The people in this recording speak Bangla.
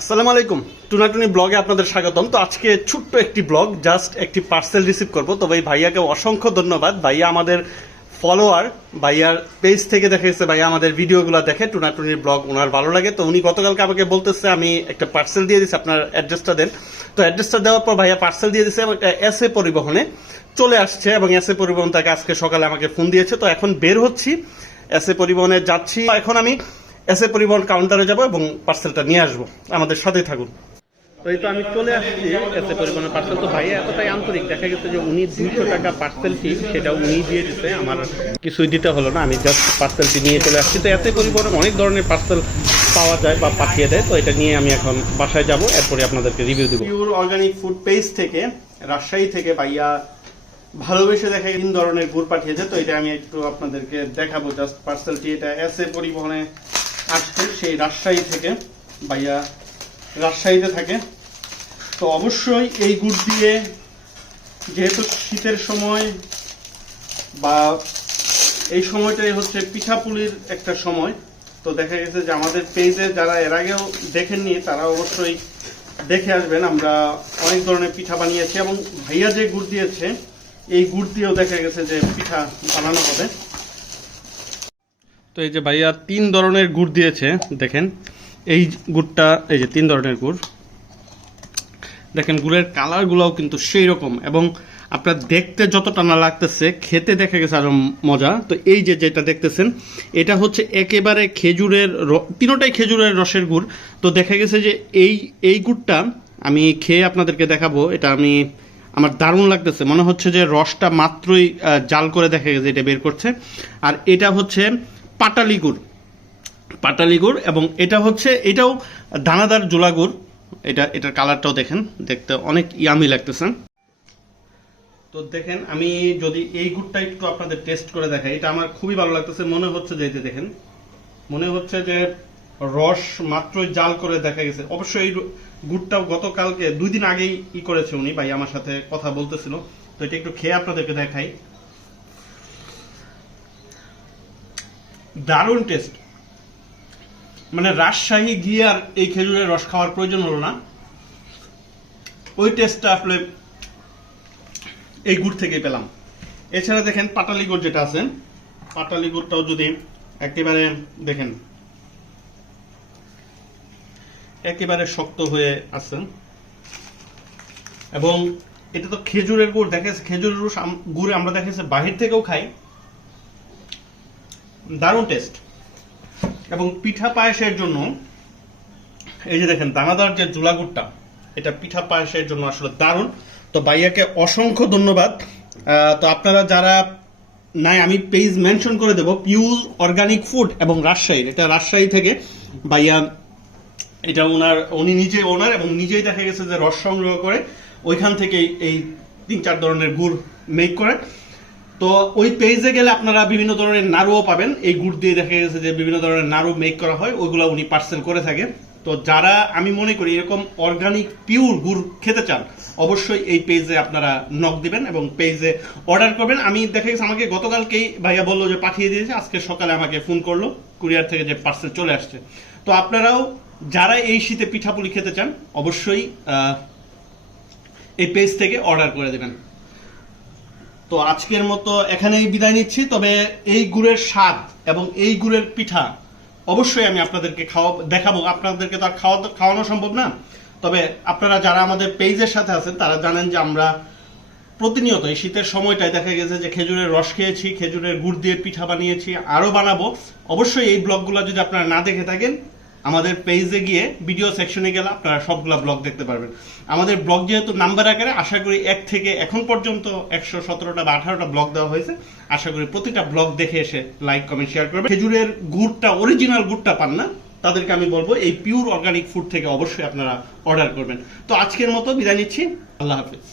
আসসালামু আলাইকুম। টুনাটুনি ব্লগে আপনাদের স্বাগতম। তো আজকে ছোট্ট একটি ব্লগ, জাস্ট একটি পার্সেল রিসিভ করব। তো ভাই, ভাইয়াকে অসংখ্য ধন্যবাদ। ভাইয়া আমাদের ফলোয়ার, ভাইয়ার পেজ থেকে দেখা গেছে ভাইয়া আমাদের ভিডিওগুলো দেখে টুনাটুনির ব্লগ ওনার ভালো লাগে। তো উনি গতকালকে আমাকে বলতেছে, আমি একটা পার্সেল দিয়ে দিচ্ছি আপনার অ্যাড্রেসটা দেন। তো অ্যাড্রেসটা দেওয়ার পর ভাইয়া পার্সেল দিয়ে দিচ্ছে এবং এস এ পরিবহনে চলে আসছে এবং এস এ পরিবহন তাকে আজকে সকালে আমাকে ফোন দিয়েছে। তো এখন বের হচ্ছি, এস এ পরিবহনে যাচ্ছি। এখন আমি এস পরিবহন কাউন্টারে যাব এবং পার্সেলটা নিয়ে আসব। আমাদের সাথে থাকুন। তো এই তো আমি চলে আসছি এস এ পরিবহনের পার্সেল তো ভাইয়া এতটাই আন্তরিক দেখা গেছে যে উনি দুইশো টাকা সেটা উনি দিয়ে দিতে আমার কিছুই দিতে হলো না আমি জাস্ট পার্সেলটি নিয়ে চলে আসছি। তো এস এ অনেক ধরনের পার্সেল পাওয়া যায় বা পাঠিয়ে দেয় তো এটা নিয়ে আমি এখন বাসায় যাব এরপরে আপনাদেরকে রিভিউ দেবো। পিওর অর্গানিক ফুড পেজ থেকে রাজশাহী থেকে ভাইয়া ভালোবেসে দেখা তিন ধরনের গুড় পাঠিয়েছে তো এটা আমি একটু আপনাদেরকে দেখাবো। জাস্ট পার্সেলটি এটা এস পরিবহনে আসছে সেই রাজশাহী থেকে, ভাইয়া রাজশাহীতে থাকে। তো অবশ্যই এই গুড় দিয়ে যেহেতু শীতের সময় বা এই সময়টাই হচ্ছে পিঠাপুলির একটা সময়, তো দেখা গেছে যে আমাদের পেজে যারা এর আগেও দেখেননি, তারা অবশ্যই দেখে আসবেন। আমরা অনেক ধরনের পিঠা বানিয়েছি এবং ভাইয়া যে গুড় দিয়েছে, এই গুড় দিয়েও দেখা গেছে যে পিঠা বানানো হবে। তো এই যে ভাইয়া তিন ধরনের গুড় দিয়েছে, দেখেন। এই গুড়টা, এই যে তিন ধরনের গুড়। দেখেন, গুড়ের কালারগুলোও কিন্তু সেই রকম এবং আপনার দেখতে যতটা না লাগতেছে, খেতে দেখা গেছে আরও মজা। তো এই যে যেটা দেখতেছেন, এটা হচ্ছে একেবারে খেজুরের তিনোটাই খেজুরের রসের গুড়। তো দেখা গেছে যে এই এই গুড়টা আমি খেয়ে আপনাদেরকে দেখাবো, এটা আমি, আমার দারুণ লাগতেছে। মনে হচ্ছে যে রসটা মাত্রই জাল করে দেখা গেছে, এটা বের করছে। আর এটা হচ্ছে পাটালি গুড় পাটালি গুড় এবং এটা হচ্ছে, এটাও দানাদার জোলা গুড় এটা, এটার কালারটাও দেখেন, দেখতে অনেক ইয়ামি লাগতেছে। তো দেখেন, আমি যদি এই গুড়টা একটু আপনাদের টেস্ট করে দেখাই, এটা আমার খুবই ভালো লাগতেছে। মনে হচ্ছে যে দেখেন, মনে হচ্ছে যে রস মাত্রই জাল করে দেখা গেছে। অবশ্যই এই গুড়টাও গতকালকে, দুই দিন আগেই ই করেছে উনি, ভাই আমার সাথে কথা বলতেছিল। তো এটা একটু খেয়ে আপনাদেরকে দেখাই। দারুণ টেস্ট মানে রাজশাহী গিয়ে আর এই খেজুরের রস খাওয়ার প্রয়োজন হলো না। ওই টেস্টটা আসলে এই গুড় থেকেই পেলাম। এছাড়া দেখেন পাটালি গুড় যেটা আছে, পাটালি গুড়টাও যদি একেবারে দেখেন, একেবারে শক্ত হয়ে আছে। এবং এটা তো খেজুরের গুড় দেখা যাচ্ছে খেজুরের গুড় আমরা দেখেছি, বাহির থেকেও খাই। দারুণ টেস্ট। এবং পিঠা পায়েসের জন্য, এই যে দেখেন, দানাদার যে জুলা গুড়টা এটা পিঠা পায়েসের জন্য আসলে দারুণ। তো ভাইয়াকে অসংখ্য ধন্যবাদ। তো আপনারা যারা নাই, আমি পেজ মেনশন করে দেব পিউজ অর্গানিক ফুড এবং রাজশাহীর এটা রাজশাহী থেকে ভাইয়া, এটা ওনার, উনি নিজে ওনার এবং নিজেই দেখা গেছে যে রস সংগ্রহ করে ওইখান থেকে এই তিন চার ধরনের গুড় মেক করে। তো ওই পেজে গেলে আপনারা বিভিন্ন ধরনের নাড়ুও পাবেন। এই গুড় দিয়ে দেখা গেছে যে বিভিন্ন ধরনের নাড়ু মেক করা হয়, ওইগুলো উনি পার্সেল করে থাকে তো যারা, আমি মনে করি এরকম অর্গানিক পিওর গুড় খেতে চান, অবশ্যই এই পেজে আপনারা নক দিবেন এবং পেজে অর্ডার করবেন। আমি দেখা গেছে আমাকে গতকালকেই ভাইয়া বলল যে পাঠিয়ে দিয়েছে, আজকে সকালে আমাকে ফোন করল, কুরিয়ার থেকে যে পার্সেল চলে আসছে। তো আপনারাও যারা এই শীতে পিঠাপুলি খেতে চান, অবশ্যই এই পেজ থেকে অর্ডার করে দেবেন। তো আজকের মতো এখানেই বিদায় নিচ্ছি। তবে এই গুড়ের স্বাদ এবং এই গুড়ের পিঠা অবশ্যই আমি আপনাদেরকে খাওয়া দেখাবো। আপনাদেরকে তো আর খাওয়া খাওয়ানো সম্ভব না। তবে আপনারা যারা আমাদের পেজের সাথে আছেন, তারা জানেন যে আমরা প্রতিনিয়ত এই শীতের সময়টায় দেখা গেছে যে খেজুরের রস খেয়েছি, খেজুরের গুড় দিয়ে পিঠা বানিয়েছি, আরও বানাবো। অবশ্যই এই ব্লগগুলো যদি আপনারা না দেখে থাকেন আমাদের পেজে গিয়ে ভিডিও সেকশনে গেলে আপনারা সবগুলা ব্লগ দেখতে পারবেন। আমাদের ব্লগ যেহেতু নাম্বার আকারে, আশা করি এক থেকে এখন পর্যন্ত একশো সতেরোটা বা আঠারোটা ব্লগ দেওয়া হয়েছে। আশা করি প্রতিটা ব্লগ দেখে এসে লাইক কমেন্ট শেয়ার করবেন। খেজুরের গুড়টা অরিজিনাল গুড়টা পান না, তাদেরকে আমি বলব এই পিওর অর্গানিক ফুড থেকে অবশ্যই আপনারা অর্ডার করবেন। তো আজকের মতো বিদায় নিচ্ছি। আল্লাহ হাফিজ।